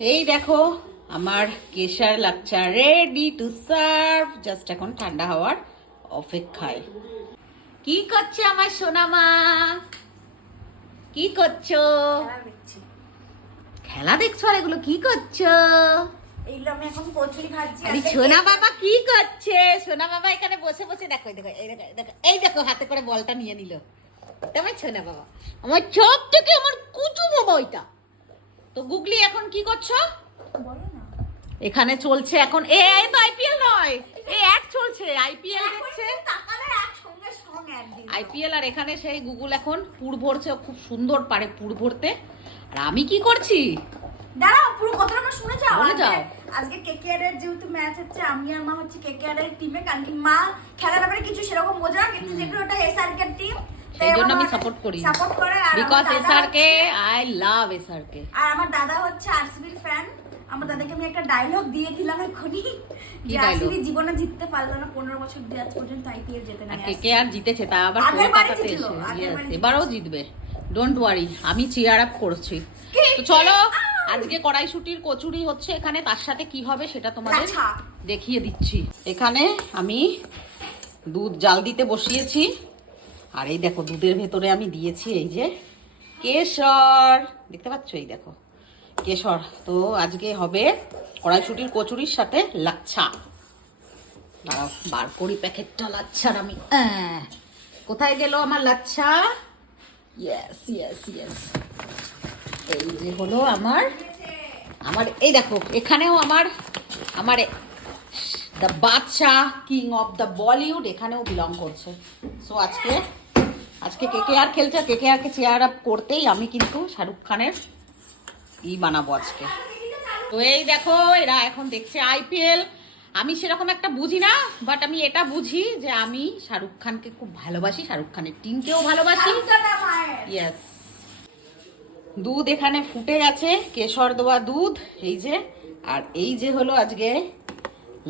এই দেখো আমার কেশর lachha ready to serve. Just এখন ঠান্ডা হওয়ার অপেক্ষায়। কি করছো আমার সোনা মা? কি করছো? খেলা দেখছো? আর এগুলো কি করছো? এইগুলো আমি এখন কচুরি ভাজছি। আরে সোনা বাবা কি করছে? সোনা বাবা এখানে বসে বসে দেখো, দেখো এই দেখো দেখো, এই দেখো হাতে করে বলটা নিয়ে নিল। তোমার সোনা বাবা, আমার চোখ থেকে আমার কুচু বাবা ওইটা। তো গুগলি এখন কি করছো? বলো না। এখানে চলছে এখন এ তো আইপিএল নয়, এই অ্যাড চলছে, আইপিএল দেখছে। তাকালে একসঙ্গে সং অ্যাড দিল। আইপিএল আর এখানে সেই গুগল এখন পুর ভরছে, ও খুব সুন্দর পারে পুর ভরতে। আর আমি কি করছি? দাঁড়াও, পুরো কথাটা আমার শুনে যাও। বলে যাও। আজকে কেকেআর এর যেহেতু ম্যাচ হচ্ছে, আমি আর মা হচ্ছে কেকেআর এর টিমে, কারণ কি মা খেলার ব্যাপারে কিছু সেরকম বোঝে না, কিন্তু যেগুলো ওটা এসআরকে এর টিম, সেই জন্য আমি সাপোর্ট করি। সাপোর্ট করে। আর because SRK, I love SRK. আর আমার দাদা হচ্ছে আরসিবির ফ্যান। আমার দাদাকে আমি একটা ডায়লগ দিয়ে দিলাম এখনি, কি যে dialogue? আরসিবি জীবনে জিততে পারলো না 15 বছর দিয়ে আজ পর্যন্ত আইপিএল জেতে না। কে আর জিতেছে তা আবার আগের বারে কলকাতাতে জিতলো, এসে। আগের Yes, বারে এবারও জিতবে, ডোন্ট ওয়ারি, আমি চিয়ার আপ করছি। তো চলো, আজকে কড়াইশুটির কচুরি হচ্ছে এখানে, তার সাথে কি হবে সেটা তোমাদের আচ্ছা। দেখিয়ে দিচ্ছি। এখানে আমি দুধ জাল দিতে বসিয়েছি, আর এই দেখো দুধের ভেতরে আমি দিয়েছি এই যে কেশর, দেখতে পাচ্ছ? এই দেখো কেশর। তো আজকে হবে কড়াইশুটির কচুরির সাথে লাচ্ছা। দাঁড়াও বার করি প্যাকেটটা লাচ্ছার আমি। কোথায় গেল আমার লাচ্ছা? ইয়েস ইয়েস ইয়েস, এই যে হলো আমার আমার এই দেখো এখানেও আমার আমার দ্য বাদশাহ, কিং অফ দ্য বলিউড এখানেও বিলং করছে। সো আজকে আজকে কেকেআর খেলছে, কেকেআরকে চেয়ার আপ করতেই আমি কিন্তু শাহরুখ খানের বানাবো আজকে। তো এই দেখো এরা এখন দেখছে আইপিএল। আমি সেরকম একটা বুঝি না, বাট আমি এটা বুঝি যে আমি শাহরুখ খানকে খুব ভালোবাসি, শাহরুখ খানের টিমকেও ভালোবাসি। ইয়েস। দুধ এখানে ফুটে গেছে, কেশর দেওয়া দুধ এই যে। আর এই যে হলো আজকে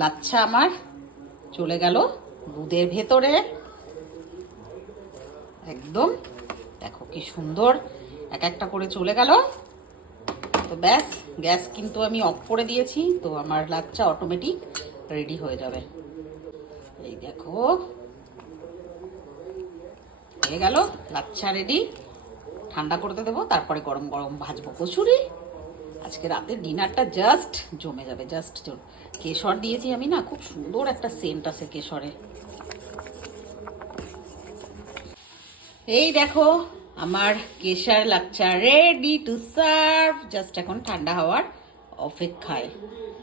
লাচ্ছা আমার চলে গেল দুধের ভেতরে একদম। দেখো কি সুন্দর এক একটা করে চলে গেল। তো ব্যাস, গ্যাস কিন্তু আমি অফ করে দিয়েছি, তো আমার লাচ্ছা অটোমেটিক রেডি হয়ে যাবে। এই দেখো হয়ে গেল লাচ্ছা রেডি। ঠান্ডা করতে দেবো, তারপরে গরম গরম ভাজবো কচুরি। আজকে রাতের ডিনারটা জাস্ট জমে যাবে, জাস্ট। কেশর দিয়েছি আমি না, খুব সুন্দর একটা সেন্ট আছে কেশরে। এই দেখো আমার কেশর lachha ready to serve. Just এখন ঠান্ডা হওয়ার অপেক্ষায়।